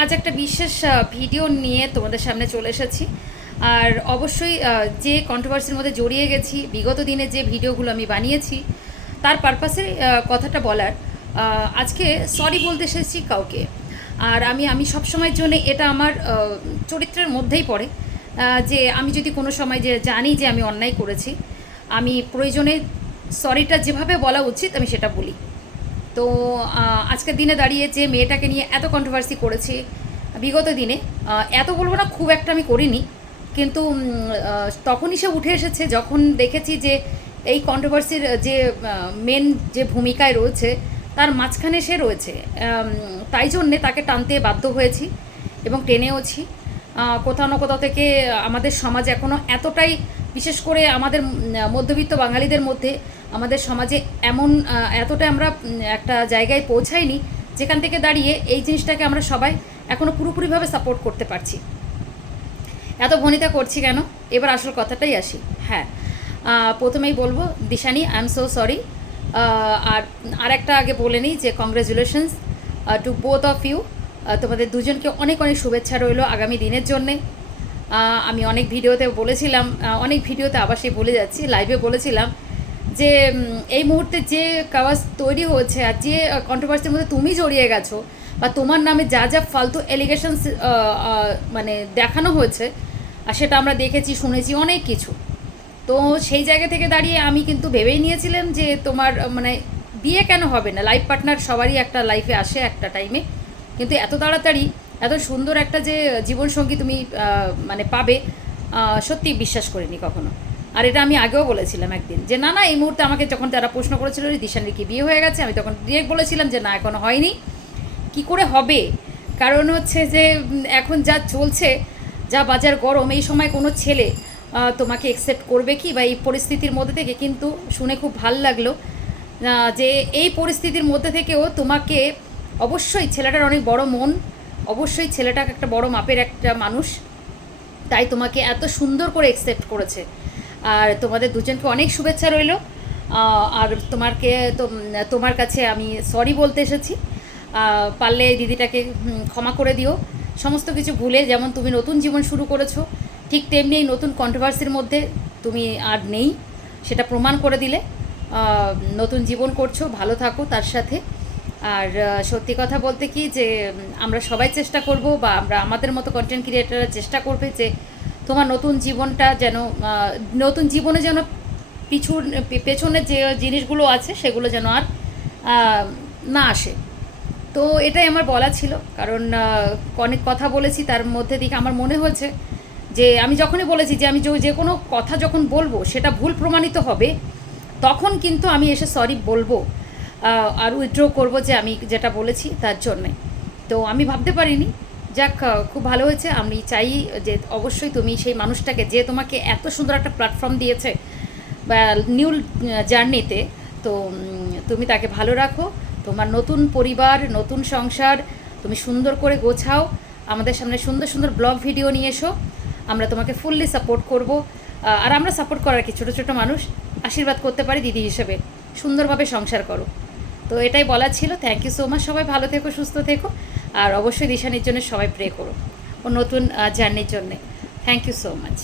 আজ একটা বিশেষ ভিডিও নিয়ে তোমাদের সামনে চলে এসেছি। আর অবশ্যই যে কন্ট্রোভার্সির মধ্যে জড়িয়ে গেছি, বিগত দিনে যে ভিডিওগুলো আমি বানিয়েছি তার পারপাসে কথাটা বলার। আজকে সরি বলতে এসেছি কাউকে। আর আমি সবসময়ের জন্য এটা আমার চরিত্রের মধ্যেই পড়ে যে আমি যদি কোনো সময় যে জানি যে আমি অন্যায় করেছি, আমি প্রয়োজনে সরিটা যেভাবে বলা উচিত আমি সেটা বলি। তো আজকের দিনে দাঁড়িয়ে যে মেয়েটাকে নিয়ে এত কন্ট্রোভার্সি করেছি বিগত দিনে, এত বলবো না, খুব একটা আমি করিনি, কিন্তু তখনই সে উঠে এসেছে যখন দেখেছি যে এই কন্ট্রোভার্সির যে মেন যে ভূমিকায় রয়েছে তার মাঝখানে সে রয়েছে। তাই জন্যে তাকে টানতে বাধ্য হয়েছি এবং টেনেওছি। কোথাও না কোথাও থেকে আমাদের সমাজ এখনও এতটাই, বিশেষ করে আমাদের মধ্যবিত্ত বাঙালিদের মধ্যে আমাদের সমাজে এতটা আমরা একটা জায়গায় পৌঁছাইনি যেখান থেকে দাঁড়িয়ে এই জিনিসটাকে আমরা সবাই এখনও পুরোপুরিভাবে সাপোর্ট করতে পারছি। এত ভনিতা করছি কেন, এবার আসল কথাটাই আসি। হ্যাঁ, প্রথমেই বলবো Dishani, I am so sorry. আর একটা আগে বলে নিই যে congratulations to both of you. তোমাদের দুজনকে অনেক অনেক শুভেচ্ছা রইল আগামী দিনের জন্যে। আমি অনেক ভিডিওতে বলেছিলাম, অনেক ভিডিওতে আবার সেই বলে যাচ্ছি, লাইভে বলেছিলাম যে এই মুহূর্তে যে কাওয়াজ তৈরি হয়েছে আর যে কন্ট্রোভার্সির মধ্যে তুমি জড়িয়ে গেছো বা তোমার নামে যা যা ফালতু এলিগেশনস মানে দেখানো হয়েছে, আর সেটা আমরা দেখেছি, শুনেছি অনেক কিছু। তো সেই জায়গা থেকে দাঁড়িয়ে আমি কিন্তু ভেবেই নিয়েছিলাম যে তোমার মানে বিয়ে কেন হবে না, লাইফ পার্টনার সবারই একটা লাইফে আসে একটা টাইমে, কিন্তু এত তাড়াতাড়ি এত সুন্দর একটা যে জীবনসঙ্গী তুমি মানে পাবে, সত্যি বিশ্বাস করিনি কখনো। আর এটা আমি আগেও বলেছিলাম একদিন যে না না, এই মুহূর্তে আমাকে যখন তারা প্রশ্ন করেছিল দিশানির কি বিয়ে হয়ে গেছে, আমি তখন ডিরেক্ট বলেছিলাম যে না, এখনও হয়নি। কি করে হবে? কারণ হচ্ছে যে এখন যা চলছে, যা বাজার গরম, এই সময় কোনো ছেলে তোমাকে অ্যাকসেপ্ট করবে কি, বা এই পরিস্থিতির মধ্যে থেকে, কিন্তু শুনে খুব ভাল লাগলো যে এই পরিস্থিতির মধ্যে থেকেও তোমাকে, অবশ্যই ছেলেটার অনেক বড় মন, অবশ্যই ছেলেটা একটা বড় মাপের একটা মানুষ, তাই তোমাকে এত সুন্দর করে অ্যাকসেপ্ট করেছে। আর তোমাদের দুজনকে অনেক শুভেচ্ছা রইল। আর তোমার কাছে আমি সরি বলতে এসেছি। পারলে দিদিটাকে ক্ষমা করে দিও, সমস্ত কিছু ভুলে। যেমন তুমি নতুন জীবন শুরু করেছো, ঠিক তেমনি এই নতুন কন্ট্রোভার্সির মধ্যে তুমি আর নেই, সেটা প্রমাণ করে দিলে। নতুন জীবন করছো, ভালো থাকো তার সাথে। আর সত্যি কথা বলতে কি যে আমরা সবাই চেষ্টা করব, বা আমরা আমাদের মতো কন্টেন্ট ক্রিয়েটাররা চেষ্টা করবে যে তোমার নতুন জীবনটা যেন, নতুন জীবনে যেন পেছনের যে জিনিসগুলো আছে সেগুলো যেন আর না আসে। তো এটাই আমার বলা ছিল, কারণ অনেক কথা বলেছি, তার মধ্যে দিকে আমার মনে হয়েছে যে আমি যখনই বলেছি যে আমি যে কোনো কথা যখন বলবো সেটা ভুল প্রমাণিত হবে, তখন কিন্তু আমি এসে সরি বলবো আর উইথড্র করবো যে আমি যেটা বলেছি তার জন্যে। তো আমি ভাবতে পারিনি। যাক, খুব ভালো হয়েছে। আমি চাই যে অবশ্যই তুমি সেই মানুষটাকে, যে তোমাকে এত সুন্দর একটা প্ল্যাটফর্ম দিয়েছে বা নিউ জার্নিতে, তো তুমি তাকে ভালো রাখো। তোমার নতুন পরিবার, নতুন সংসার তুমি সুন্দর করে গোছাও। আমাদের সামনে সুন্দর সুন্দর ব্লগ ভিডিও নিয়ে এসো, আমরা তোমাকে ফুললি সাপোর্ট করব। আর আমরা সাপোর্ট করার কি, ছোটো ছোটো মানুষ আশীর্বাদ করতে পারি দিদি হিসেবে। সুন্দরভাবে সংসার করো। তো এটাই বলার ছিল। Thank you so much. সবাই ভালো থেকো, সুস্থ থেকো। আর অবশ্যই দিশানির জন্য সবাই প্রে করো ও নতুন জার্নির জন্যে। Thank you so much.